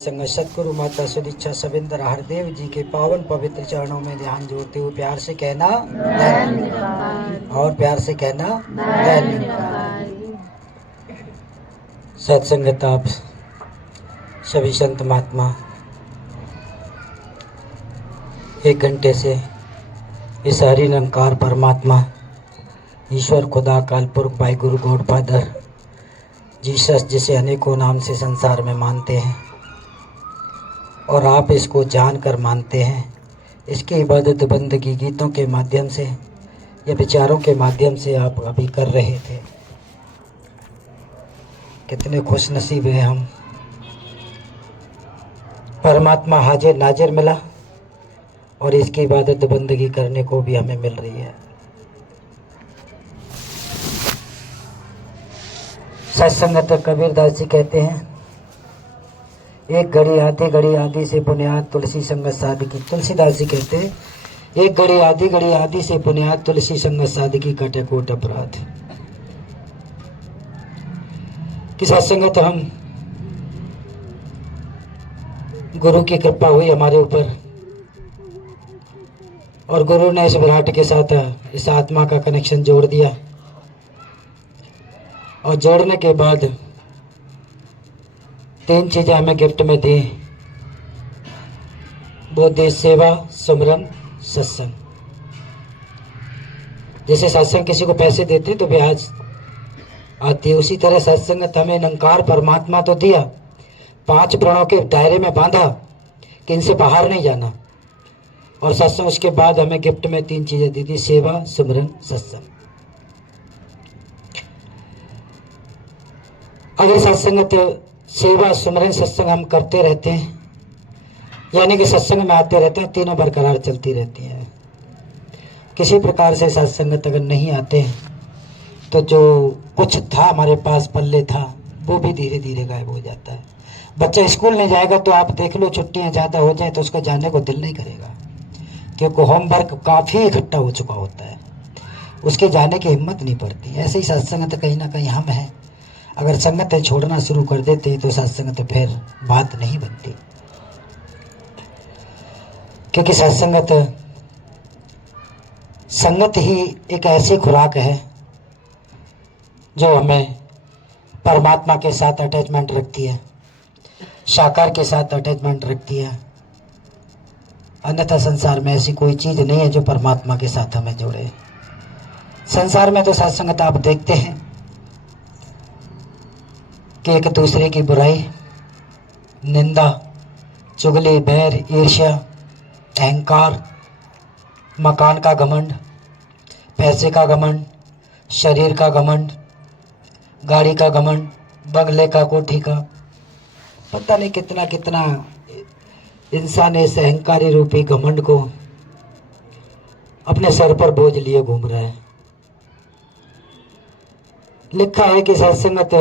संग सतगुरु माता सुदीक्षा सविंदर हरदेव जी के पावन पवित्र चरणों में ध्यान जोड़ते हुए प्यार से कहना धन्यवाद और प्यार से कहना धन्यवाद। सत्संगत आप सभी संत महात्मा 1 घंटे से इस हरि निरंकार परमात्मा ईश्वर खुदा काल पुरख भाई गुरु गॉड फादर जीसस जिसे अनेकों नाम से संसार में मानते हैं और आप इसको जानकर मानते हैं, इसकी इबादत बंदगी गीतों के माध्यम से या विचारों के माध्यम से आप अभी कर रहे थे। कितने खुश नसीब हैं हम, परमात्मा हाजिर नाजिर मिला और इसकी इबादत बंदगी करने को भी हमें मिल रही है। सत्संगत कबीरदास जी कहते हैं, एक घड़ी आदि से बुनियाद तुलसी संगत साधकी। तुलसीदास जी कहते हैं, एक घड़ी आदि से बुनियाद तुलसी संगत साधकी कटे कोट अपराध। कि सत्संगत हम गुरु की कृपा हुई हमारे ऊपर और गुरु ने इस विराट के साथ इस आत्मा का कनेक्शन जोड़ दिया और जोड़ने के बाद 3 चीज़ें हमें गिफ्ट में दी, वो दे सेवा सुमरन सत्संग। जैसे सत्संग किसी को पैसे देते तो ब्याज आती है, उसी तरह सत्संग हमें निरंकार परमात्मा तो दिया, 5 प्रणों के दायरे में बांधा कि इनसे बाहर नहीं जाना, और सत्संग उसके बाद हमें गिफ्ट में 3 चीज़ें दी थी, सेवा सुमरन सत्संग। अगर सत्संग सेवा सुमरन सत्संग हम करते रहते हैं, यानी कि सत्संग में आते रहते हैं, तीनों बरकरार चलती रहती हैं। किसी प्रकार से सत्संगत अगर नहीं आते हैं तो जो कुछ था हमारे पास पल्ले था वो भी धीरे धीरे गायब हो जाता है। बच्चा स्कूल नहीं जाएगा तो आप देख लो, छुट्टियां ज़्यादा हो जाए तो उसको जाने को दिल नहीं करेगा, क्योंकि होमवर्क काफ़ी इकट्ठा हो चुका होता है, उसके जाने की हिम्मत नहीं पड़ती। ऐसे ही सत्संगत कहीं ना कहीं हम हैं, अगर संगत छोड़ना शुरू कर देते तो सत्संगत फिर बात नहीं बनती, क्योंकि संगत ही एक ऐसी खुराक है जो हमें परमात्मा के साथ अटैचमेंट रखती है, साकार के साथ अटैचमेंट रखती है। अन्यथा संसार में ऐसी कोई चीज़ नहीं है जो परमात्मा के साथ हमें जोड़े। संसार में तो सत्संगत आप देखते हैं कि एक दूसरे की बुराई, निंदा, चुगली, बैर, ईर्ष्या, अहंकार, मकान का घमंड, पैसे का घमंड, शरीर का घमंड, गाड़ी का घमंड, बंगले का, कोठी का, पता नहीं कितना कितना इंसान इस अहंकारी रूपी घमंड को अपने सर पर बोझ लिए घूम रहा है। लिखा है कि सत्संगत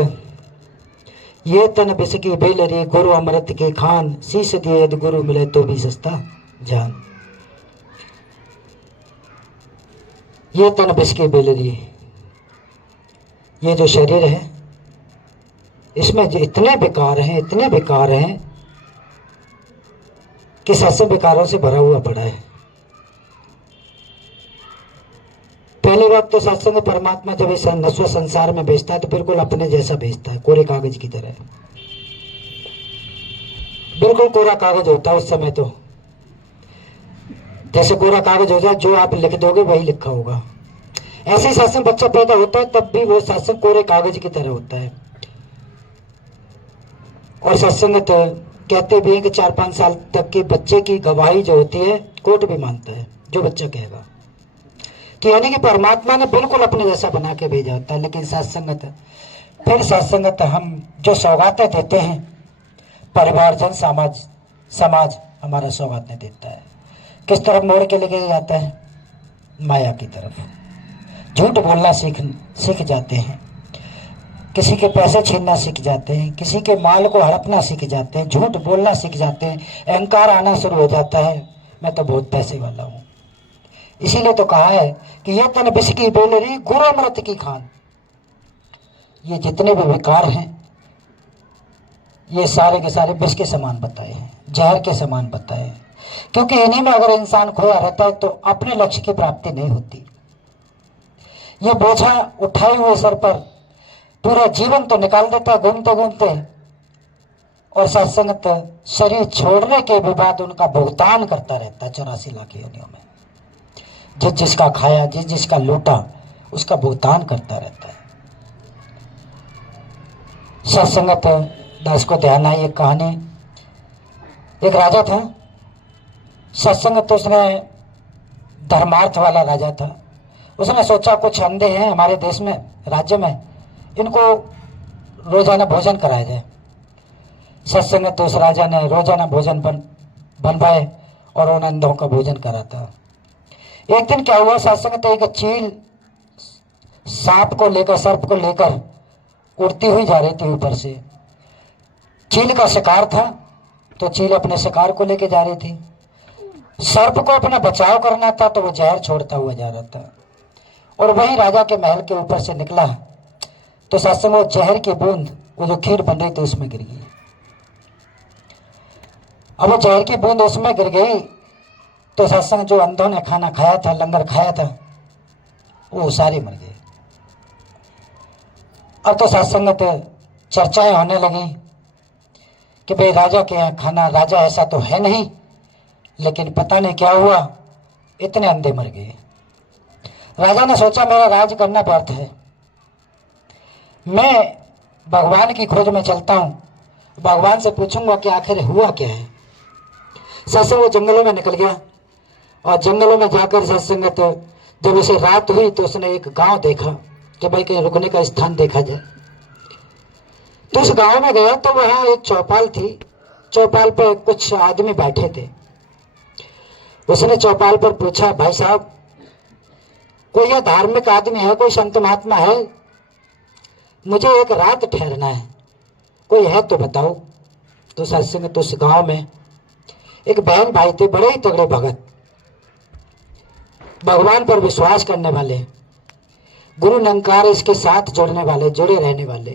ये तन बिसकी बेलरी गुरु अमृत के खान, शीश दिए यदि गुरु मिले तो भी सस्ता जान। ये तन बिसकी बेलरी, ये जो शरीर है इसमें इतने बेकार हैं कि सत्संग बेकारों से भरा हुआ पड़ा है। पहली बात तो सत्संग परमात्मा जब इस नश्वर संसार में भेजता है तो बिल्कुल अपने जैसा भेजता है, कोरे कागज की तरह, बिल्कुल कोरा कागज होता है उस समय। तो जैसे कोरा कागज हो जाए, जो आप लिख दोगे वही लिखा होगा। ऐसे सत्संग बच्चा पैदा होता है तब भी वो सत्संग कोरे कागज की तरह होता है। और सत्संग कहते भी हैं कि 4-5 साल तक के बच्चे की गवाही जो होती है कोर्ट भी मानता है, जो बच्चा कहेगा, कि यानी कि परमात्मा ने बिल्कुल अपने जैसा बना के भेजा होता है। लेकिन सत्संगत हम जो सौगातें देते हैं, परिवारजन, समाज हमारा सौगात नहीं देता है। किस तरफ मोड़ के लेके जाता है? माया की तरफ। झूठ बोलना सीख जाते हैं, किसी के पैसे छीनना सीख जाते हैं, किसी के माल को हड़पना सीख जाते हैं, झूठ बोलना सीख जाते हैं, अहंकार आना शुरू हो जाता है, मैं तो बहुत पैसे वाला हूँ। इसीलिए तो कहा है कि ये तन बिसकी बेलरी गुरु अमृत की खान। ये जितने भी विकार हैं ये सारे के सारे विष के समान बताए हैं, जहर के समान बताए हैं, क्योंकि इन्हीं में अगर इंसान खोया रहता है तो अपने लक्ष्य की प्राप्ति नहीं होती। ये बोझा उठाए हुए सर पर पूरा जीवन तो निकाल देता है घूमते घूमते, और सत्संगत शरीर छोड़ने के भी बाद उनका भुगतान करता रहता है 84 लाख योनियों में। जिस जिसका खाया, जिस जिसका लूटा, उसका भुगतान करता रहता है। सत्संगत दास को ध्यान आई एक कहानी। एक राजा था, सत्संगत तो उसने धर्मार्थ वाला राजा था। उसने सोचा कुछ अंधे हैं हमारे देश में, राज्य में, इनको रोजाना भोजन कराया जाए। सत्संगत तो उस राजा ने रोजाना भोजन बनवाए और उन अंधों का भोजन कराता। एक दिन क्या हुआ, सत्संगत एक चील सांप को लेकर, सर्प को लेकर उड़ती हुई जा रही थी ऊपर से। चील का शिकार था तो चील अपने शिकार को लेकर जा रही थी। सर्प को अपना बचाव करना था तो वो जहर छोड़ता हुआ जा रहा था, और वही राजा के महल के ऊपर से निकला तो सत्संग वो जहर की बूंद, वो जो खीर बन रही थी उसमें गिर गई। अब वो जहर की बूंद उसमें गिर गई तो सत्संग जो अंधों ने खाना खाया था, लंगर खाया था, वो सारे मर गए। अब तो सत्संगत चर्चाएं होने लगी कि भाई राजा के यहाँ खाना, राजा ऐसा तो है नहीं, लेकिन पता नहीं क्या हुआ, इतने अंधे मर गए। राजा ने सोचा मेरा राज करना व्यर्थ है, मैं भगवान की खोज में चलता हूँ, भगवान से पूछूंगा कि आखिर हुआ क्या है। सत्संग वो जंगलों में निकल गया, और जंगलों में जाकर सत्संगत जब उसे रात हुई तो उसने एक गांव देखा कि भाई कहीं रुकने का स्थान देखा जाए। तो उस गांव में गया तो वहां एक चौपाल थी, चौपाल पर कुछ आदमी बैठे थे। उसने चौपाल पर पूछा, भाई साहब कोई यह धार्मिक आदमी है, कोई संत महात्मा है, मुझे एक रात ठहरना है, कोई है तो बताओ। तो सत्संग तो उस गांव में एक बहन भाई थे, बड़े ही तगड़े भगत, भगवान पर विश्वास करने वाले, गुरु निरंकार इसके साथ जुड़ने वाले, जुड़े रहने वाले।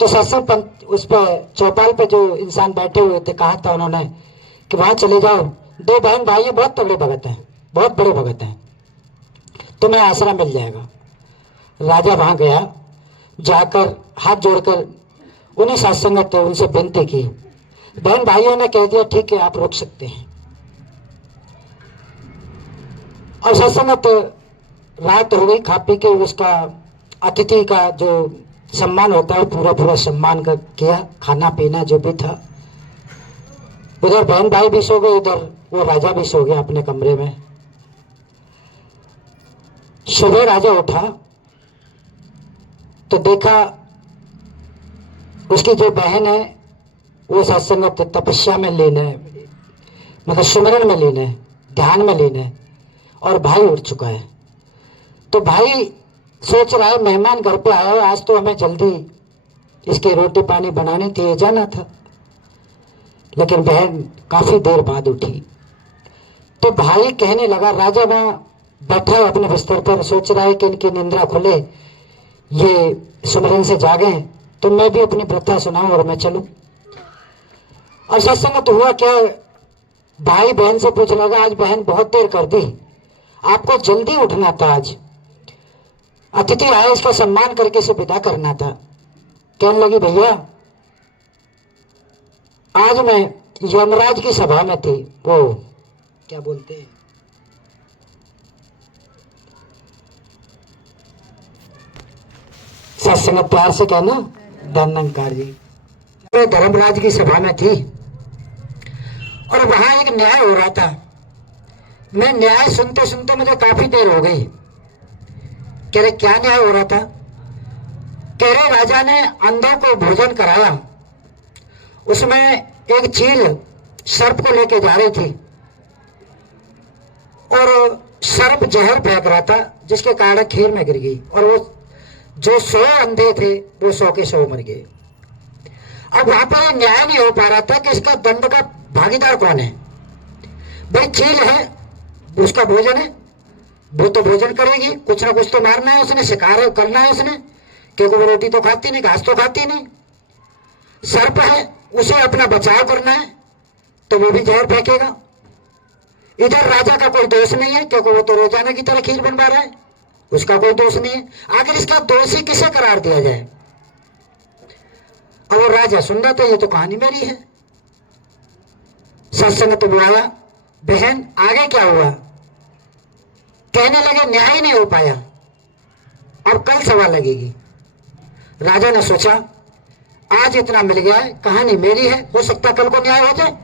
तो सत्संग उस पर चौपाल पे जो इंसान बैठे हुए थे, कहा था उन्होंने कि वहां चले जाओ, दो बहन भाई बहुत तगड़े भगत हैं, बहुत बड़े भगत हैं, तुम्हें आसरा मिल जाएगा। राजा वहां गया, जाकर हाथ जोड़कर उन्हीं सत्संगत उनसे विनती की। बहन भाइयों ने कह दिया ठीक है, आप रुक सकते हैं। और सत्संगत रात हो गई, खा पी के उसका अतिथि का जो सम्मान होता है पूरा पूरा सम्मान किया, खाना पीना जो भी था। उधर बहन भाई भी सो गए, उधर वो राजा भी सो गया अपने कमरे में। सुबह राजा उठा तो देखा उसकी जो बहन है वो सत्संग तपस्या में लीन है, मतलब सुमरण में लीन है, ध्यान में लीन है, और भाई उठ चुका है। तो भाई सोच रहा है मेहमान घर पे आया है, आज तो हमें जल्दी इसके रोटी पानी बनाने थी, जाना था, लेकिन बहन काफी देर बाद उठी। तो भाई कहने लगा, राजा वहां बैठा है अपने बिस्तर पर, सोच रहा है कि इनकी निंद्रा खुले, ये सुमरन से जागे तो मैं भी अपनी प्रथा सुनाऊं और मैं चलूं। और सत्संग तो हुआ क्या, भाई बहन से पूछ लगा, आज बहन बहुत देर कर दी, आपको जल्दी उठना था, आज अतिथि आए, इसका सम्मान करके इसे विदा करना था। कहने लगी, भैया आज मैं यमराज की सभा में थी, वो क्या बोलते हैं, सत्संग प्यार से कहना, दंडनकार जी, मैं धर्मराज की सभा में थी और वहां एक न्याय हो रहा था। मैं न्याय सुनते सुनते मुझे काफी देर हो गई। कह रहे क्या न्याय हो रहा था, कह रहे राजा ने अंधों को भोजन कराया, उसमें एक चील सर्प को लेके जा रही थी और सर्प जहर फेंक रहा था, जिसके कारण खीर में गिर गई, और वो जो 100 अंधे थे वो 100 के 100 मर गए। अब वहां पर न्याय नहीं हो पा रहा था कि इसका दंड का भागीदार कौन है। भाई चील है, उसका भोजन है, वो तो भोजन करेगी, कुछ ना कुछ तो मारना है उसने, शिकार करना है उसने, क्योंकि वो रोटी तो खाती नहीं, घास तो खाती नहीं। सर्प है, उसे अपना बचाव करना है तो वो भी जहर फेंकेगा। इधर राजा का कोई दोष नहीं है क्योंकि वो तो रोजाना की तरह खीर बनवा रहा है, उसका कोई दोष नहीं है। आखिर इसका दोषी किसे करार दिया जाए? और वो राजा सुन रहा था, ये तो कहानी मेरी है। सत्संग तो बुलाया, बहन आगे क्या हुआ? कहने लगे न्याय नहीं हो पाया, अब कल सभा लगेगी। राजा ने सोचा आज इतना मिल गया है, कहानी मेरी है, हो सकता कल को न्याय हो जाए।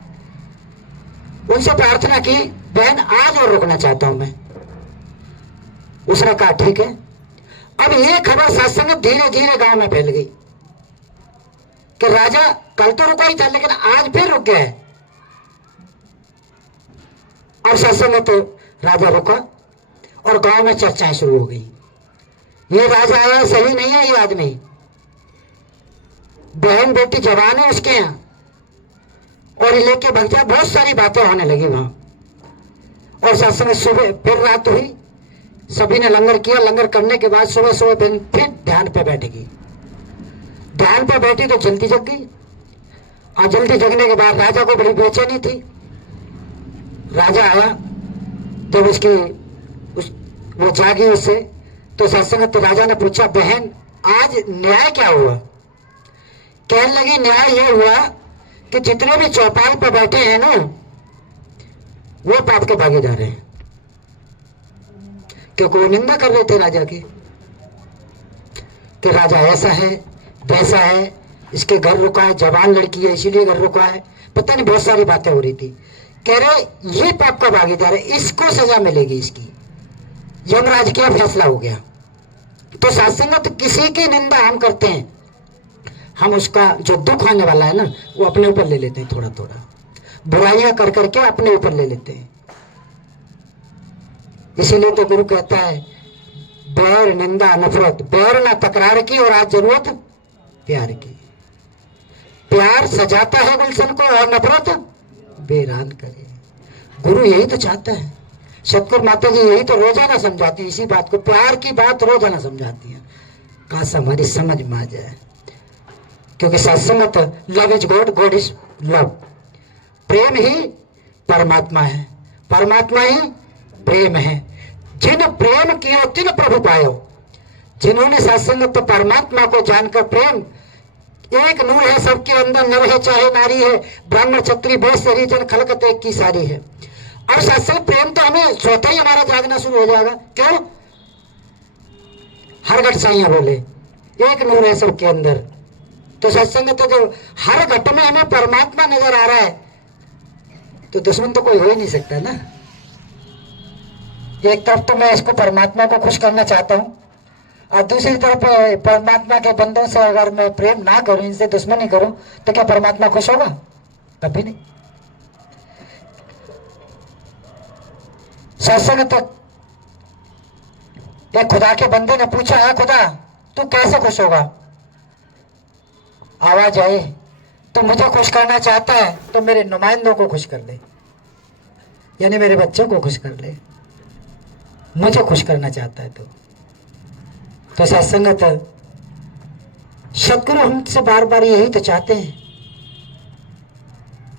उनसे प्रार्थना की, बहन आज और रुकना चाहता हूं मैं। उसने कहा ठीक है। अब यह खबर सत्संग धीरे धीरे गांव में फैल गई कि राजा कल तो रुका ही था लेकिन आज फिर रुक गया है। और सत्संग तो राजा रुका और गांव में चर्चाएं शुरू हो गई। ये राजा आया सही नहीं है, ये आदमी, बहन बेटी जवान है उसके यहाँ, और लेके भग जा। बहुत सारी बातें होने लगी वहां। और सत्संग सुबह फिर रात हुई, सभी ने लंगर किया। लंगर करने के बाद सुबह सुबह फिर ध्यान पे बैठेगी। ध्यान पे बैठी तो जल्दी जग गई, और जल्दी जगने के बाद राजा को बड़ी बेचैनी थी। राजा आया जब वो जागी उससे, तो सत्संग तो राजा ने पूछा बहन आज न्याय क्या हुआ? कहने लगी न्याय ये हुआ कि जितने भी चौपाल पर बैठे हैं ना वो पाप के भागीदार हैं, क्योंकि वो निंदा कर रहे थे राजा की कि राजा ऐसा है वैसा है, इसके घर रुका है, जवान लड़की है इसीलिए घर रुका है, पता नहीं बहुत सारी बातें हो रही थी। कह रहे ये पाप का भागीदार है, इसको सजा मिलेगी इसकी। यमराज का फैसला हो गया। तो सत्संगत किसी की निंदा हम करते हैं, हम उसका जो दुख आने वाला है ना वो अपने ऊपर ले लेते हैं, थोड़ा थोड़ा बुराइयां कर करके अपने ऊपर ले लेते हैं। इसीलिए तो गुरु कहता है बैर निंदा नफरत, बैर ना तकरार की और आज जरूरत प्यार की। प्यार सजाता है गुलशन को और नफरत बेरान करे। गुरु यही तो चाहता है। सतगुरु माता जी यही तो रोजाना समझाती है इसी बात को, प्यार की बात रोजाना समझाती है, काश हमारी समझ में आ जाए। क्योंकि सत्संगत love is God, God is love. प्रेम ही परमात्मा है, परमात्मा ही प्रेम है। जिन प्रेम कियो तिन प्रभु पायो। जिन्होंने सत्संगत परमात्मा को जानकर प्रेम, एक नूर है सबके अंदर, नर है चाहे नारी है, ब्राह्मण क्षत्रिय वैश्य हरिजन खलकत एक की सारी है। और सत्संग प्रेम तो हमें स्वतः ही हमारा जागना शुरू हो जाएगा। क्यों? हर घट साइया बोले एक नूर है सबके अंदर। तो सत्संग तो जो हर घट में हमें परमात्मा नजर आ रहा है तो दुश्मन तो कोई हो ही नहीं सकता ना। एक तरफ तो मैं इसको परमात्मा को खुश करना चाहता हूं और दूसरी तरफ परमात्मा के बंदों से अगर मैं प्रेम ना करूं, इनसे दुश्मनी करूं, तो क्या परमात्मा खुश होगा? कभी नहीं। सत्संग तक एक खुदा के बंदे ने पूछा है खुदा तू कैसे खुश होगा? आवाज आई तो मुझे खुश करना चाहता है तो मेरे नुमाइंदों को खुश कर ले, यानी मेरे बच्चों को खुश कर ले। मुझे खुश करना चाहता है तो सत्संगत सतगुरु हमसे बार बार यही तो चाहते हैं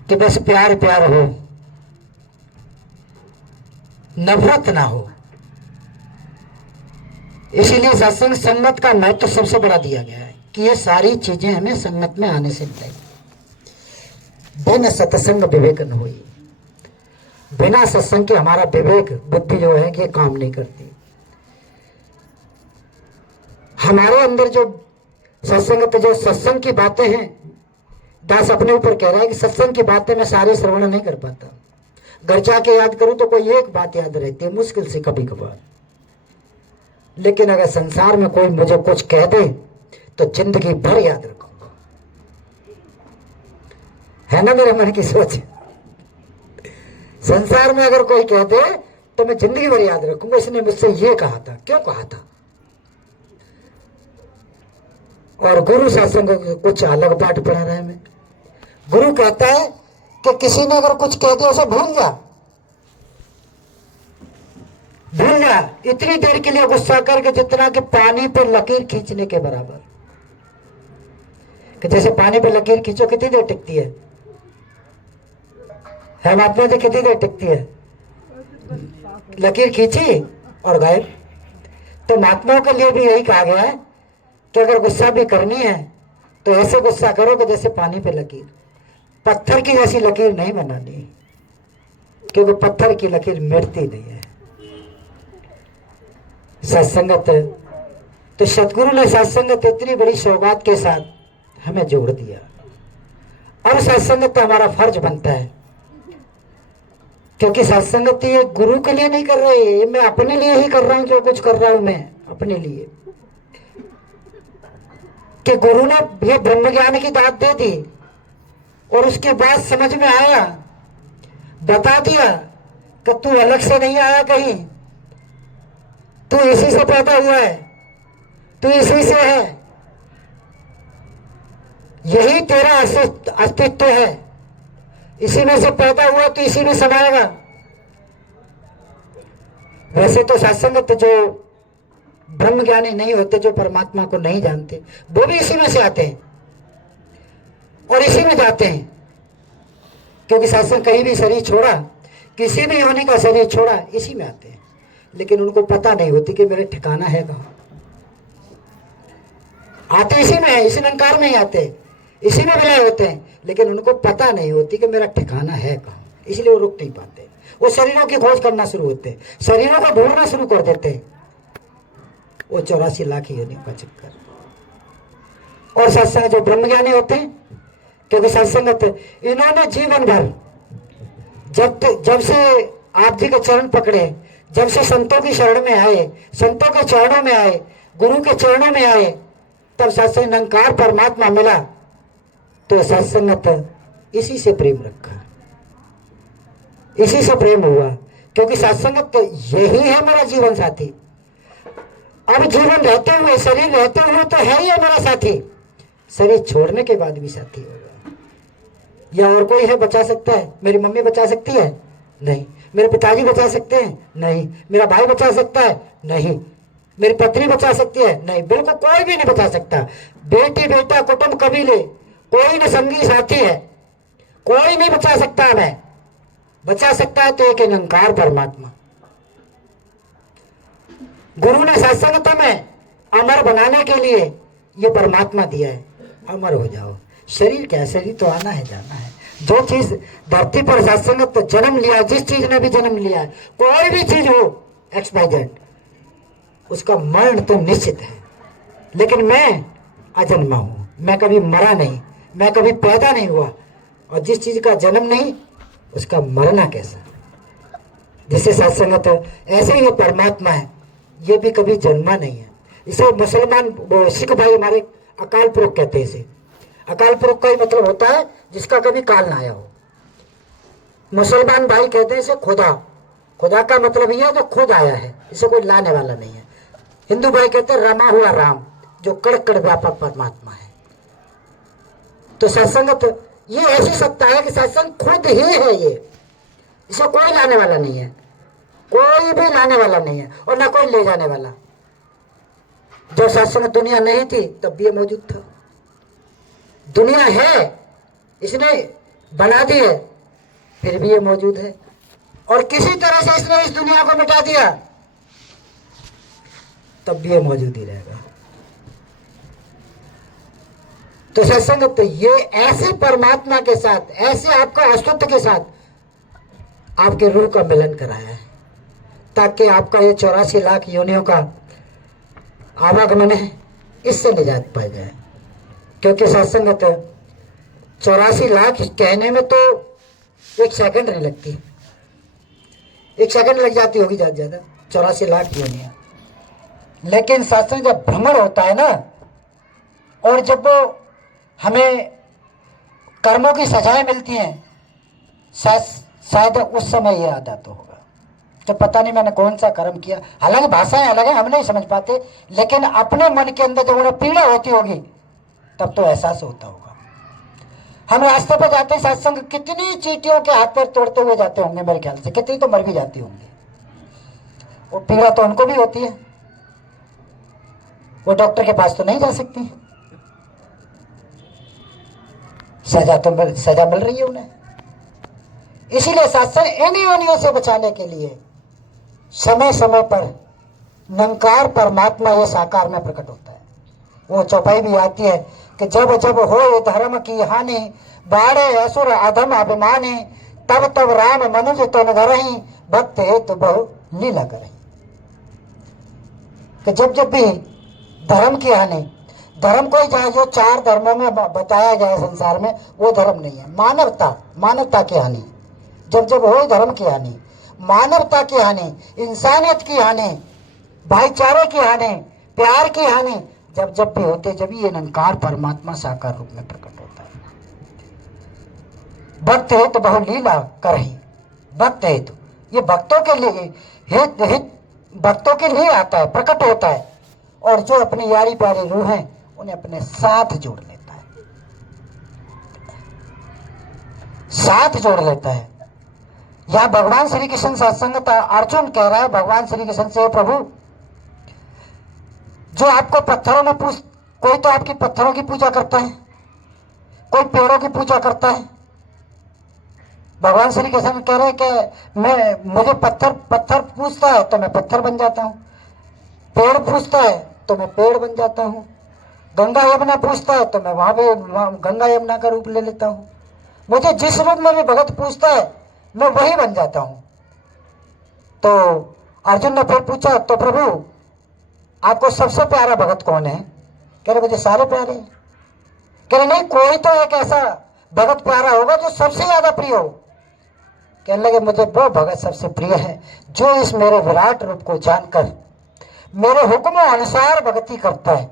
कि बस प्यार प्यार हो, नफरत ना हो। इसीलिए सत्संग संगत का महत्व सबसे बड़ा दिया गया है कि ये सारी चीजें हमें संगत में आने से मिलेगी। बिना सत्संग विवेक न हुई, बिना सत्संग के हमारा विवेक बुद्धि जो है ये काम नहीं करती। हमारे अंदर जो सत्संग की बातें हैं, दास अपने ऊपर कह रहा है कि सत्संग की बातें मैं सारे श्रवण नहीं कर पाता। घर जाके याद करूं तो कोई एक बात याद रहती है, मुश्किल से कभी कभार। लेकिन अगर संसार में कोई मुझे कुछ कह दे तो जिंदगी भर याद रखूंगा। है ना मेरे मन की सोच? संसार में अगर कोई कह दे तो मैं जिंदगी भर याद रखूंगा, इसने मुझसे ये कहा था, क्यों कहा था। और गुरु सत्संग कुछ अलग पाठ पढ़ा रहा है। मैं गुरु कहता है कि किसी ने अगर कुछ कह दिया उसे भूल जा, भूल जा इतनी देर के लिए गुस्सा करके जितना कि पानी पर लकीर खींचने के बराबर। कि जैसे पानी पे लकीर खींचो कितनी देर टिकती है महात्मा जी, कितनी देर टिकती है? लकीर खींची और गायब। तो महात्माओं के लिए भी यही कहा गया है कि अगर गुस्सा भी करनी है तो ऐसे गुस्सा करो कि जैसे पानी पे लकीर, पत्थर की जैसी लकीर नहीं बनानी, क्योंकि पत्थर की लकीर मिटती नहीं है। सत्संगत, तो सतगुरु ने सत्संगत इतनी बड़ी सौगात के साथ हमें जोड़ दिया। और सत्संगत हमारा फर्ज बनता है, क्योंकि सत्संगत ये गुरु के लिए नहीं कर रहे, ये मैं अपने लिए ही कर रहा हूं। जो कुछ कर रहा हूं मैं अपने लिए, कि गुरु ने ये ब्रह्म ज्ञान की दात दे दी और उसके बाद समझ में आया, बता दिया कि तू अलग से नहीं आया कहीं, तू इसी से पैदा हुआ है, तू इसी से है, यही तेरा अस्तित्व है, इसी में से पैदा हुआ तो इसी में समाएगा। वैसे तो सत्संगत जो ब्रह्म ज्ञानी नहीं होते, जो परमात्मा को नहीं जानते, वो भी इसी में से आते हैं और इसी में जाते हैं। क्योंकि सत्संग कहीं भी शरीर छोड़ा, किसी भी होने का शरीर छोड़ा, इसी में आते हैं। लेकिन उनको पता नहीं होती कि मेरे ठिकाना है कहाँ। आते इसी में है, इसी निरंकार में ही आते, इसी में विलय होते हैं, लेकिन उनको पता नहीं होती कि मेरा ठिकाना है कहाँ। इसलिए वो रुक नहीं पाते, वो शरीरों की खोज करना शुरू होते, शरीरों को ढूंढना शुरू कर देते। वो 84 लाख योनियों का चक्कर। और सत्संग जो ब्रह्मज्ञानी होते हैं, क्योंकि सत्संगत इन्होंने जीवन भर जब से आप जी के चरण पकड़े, जब से संतों की शरण में आए, संतों के चरणों में आए, गुरु के चरणों में आए, तब सत्संग निरंकार परमात्मा मिला। तो सत्संगत इसी से प्रेम रखा, इसी से प्रेम हुआ, क्योंकि सत्संगत यही है मेरा जीवन साथी। अब जीवन रहते हुए, शरीर रहते हुए तो है ही मेरा साथी, शरीर छोड़ने के बाद भी साथी होगा। या और कोई है बचा सकता है? मेरी मम्मी बचा सकती है? नहीं। मेरे पिताजी बचा सकते हैं? नहीं। मेरा भाई बचा सकता है? नहीं। मेरी पत्नी बचा सकती है? नहीं। बिल्कुल कोई भी नहीं बचा सकता। बेटी, बेटा, कुटुंब, कबीले, कोई न संगी साथी है, कोई नहीं बचा सकता। हमें बचा सकता है तो एक निरंकार परमात्मा। गुरु ने सत्संग में अमर बनाने के लिए ये परमात्मा दिया है, अमर हो जाओ। शरीर क्या, शरीर तो आना है, जाना है। जो चीज धरती पर सत्संग तो जन्म लिया, जिस चीज ने भी जन्म लिया है, कोई भी चीज हो XYZ, उसका मरण तो निश्चित है। लेकिन मैं अजन्मा हूं, मैं कभी मरा नहीं, मैं कभी पैदा नहीं हुआ। और जिस चीज का जन्म नहीं, उसका मरना कैसा? जिससे सत्संगत ऐसे ही परमात्मा है, ये भी कभी जन्मा नहीं है। इसे मुसलमान सिख भाई हमारे अकाल पुरख कहते हैं। इसे अकाल पुरख का ही मतलब होता है जिसका कभी काल ना आया हो। मुसलमान भाई कहते हैं इसे खुदा, खुदा का मतलब यह है जो खुद आया है, इसे कोई लाने वाला नहीं है। हिंदू भाई कहते हैं रमा हुआ राम, जो कड़क कड़ व्यापक परमात्मा है। तो सत्संगत ये ऐसी सत्ता है कि सत्संग खुद ही है, ये इसे कोई लाने वाला नहीं है, कोई भी लाने वाला नहीं है और ना कोई ले जाने वाला। जब सत्संग दुनिया नहीं थी तब भी ये मौजूद था। दुनिया है, इसने बना दी है, फिर भी ये मौजूद है। और किसी तरह से इसने इस दुनिया को मिटा दिया तब भी ये मौजूद ही रहेगा। तो सत्संग तो ये ऐसे परमात्मा के साथ, ऐसे आपका अस्तित्व के साथ आपके रूह का मिलन कराया है, ताकि आपका ये 84 लाख योनियों का आवागमन है, इससे निजात पाई जाए। क्योंकि सत्संग 84 लाख कहने में तो 1 सेकंड नहीं लगती, 1 सेकंड लग जाती होगी ज्यादा ज्यादा, 84 लाख योनियां। लेकिन सत्संग जब भ्रमण होता है ना, और जब वो हमें कर्मों की सजाएं मिलती हैं, शायद उस समय ये याद आता होगा तो पता नहीं मैंने कौन सा कर्म किया। हालांकि भाषाएं अलग है, हम नहीं समझ पाते, लेकिन अपने मन के अंदर जब उन्हें पीड़ा होती होगी तब तो एहसास होता होगा। हम रास्ते पर जाते हैं, सत्संग कितनी चींटियों के हाथ पैर तोड़ते हुए जाते होंगे, मेरे ख्याल से कितनी तो मर भी जाती होंगी। वो पीड़ा तो उनको भी होती है, वो डॉक्टर के पास तो नहीं जा सकती। सजा मिल रही है उन्हें। इसीलिए सत्संग इन्हीं योनियों से बचाने के लिए समय समय पर निरंकार परमात्मा ये साकार में प्रकट होता है। वो चौपाई भी आती है कि जब जब हो धर्म की हानि, बाढ़े असुर अधम अभिमानी, तब तब राम मनुज तन धरहि, भक्त हेतु बहु लीला करहि। कि जब जब भी धर्म की हानि, धर्म कोई चाहे जो 4 धर्मों में बताया गया है संसार में, वो धर्म नहीं है। मानवता की हानि, जब जब हो धर्म की हानि, मानवता की हानि, इंसानियत की हानि, भाईचारे की हानि, प्यार की हानि जब जब भी होते, जब ये निरंकार परमात्मा साकार रूप में प्रकट होता है। भक्त हेतु बहु लीला करहि। भक्त हेतु, ये भक्तों के लिए भक्तों के लिए आता है, प्रकट होता है। और जो अपनी यारी प्यारी रूह है उन्हें अपने साथ जोड़ लेता है, साथ जोड़ लेता है। यहां भगवान श्री कृष्ण सत्संग, अर्जुन कह रहा है भगवान श्री कृष्ण से, प्रभु जो आपको पत्थरों में कोई तो आपकी पत्थरों की पूजा करता है, कोई पेड़ों की पूजा करता है। भगवान श्री कृष्ण कह रहे कि मुझे पत्थर पूजता है तो मैं पत्थर बन जाता हूं, पेड़ पूजता है तो मैं पेड़ बन जाता हूं, गंगा यमुना पूजता है तो मैं वहां पे गंगा यमुना का रूप ले लेता हूं। मुझे जिस रूप में भी भगत पूजता है मैं वही बन जाता हूं। तो अर्जुन ने फिर पूछा, तो प्रभु आपको सबसे प्यारा भगत कौन है? कह रहे मुझे सारे प्यारे हैं। कह रहे नहीं, कोई तो एक ऐसा भगत प्यारा होगा जो सबसे ज्यादा प्रिय हो। कहने लगे मुझे वो भगत सबसे प्रिय है जो इस मेरे विराट रूप को जानकर मेरे हुक्मों अनुसार भक्ति करता है,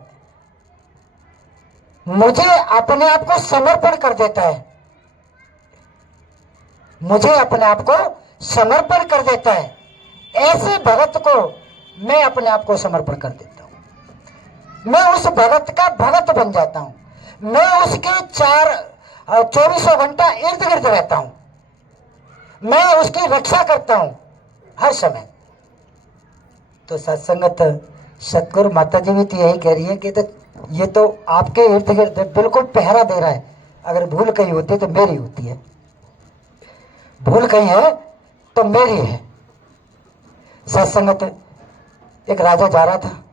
मुझे अपने आप को समर्पण कर देता है, मुझे अपने आप को समर्पण कर देता है। ऐसे भगत को मैं अपने आप को समर्पण कर देता हूं। मैं उस भगत का भगत बन जाता हूं। मैं उसके 24 घंटा इर्द गिर्द रहता हूं। मैं उसकी रक्षा करता हूं हर समय। तो सत्संगत सतगुरु माता जी भी तो यही कह रही है कि ये तो आपके इर्द गिर्द बिल्कुल पहरा दे रहा है। अगर भूल कहीं होती तो मेरी होती है, भूल कहीं है तो मेरी है। सत्संगत एक राजा जा रहा था,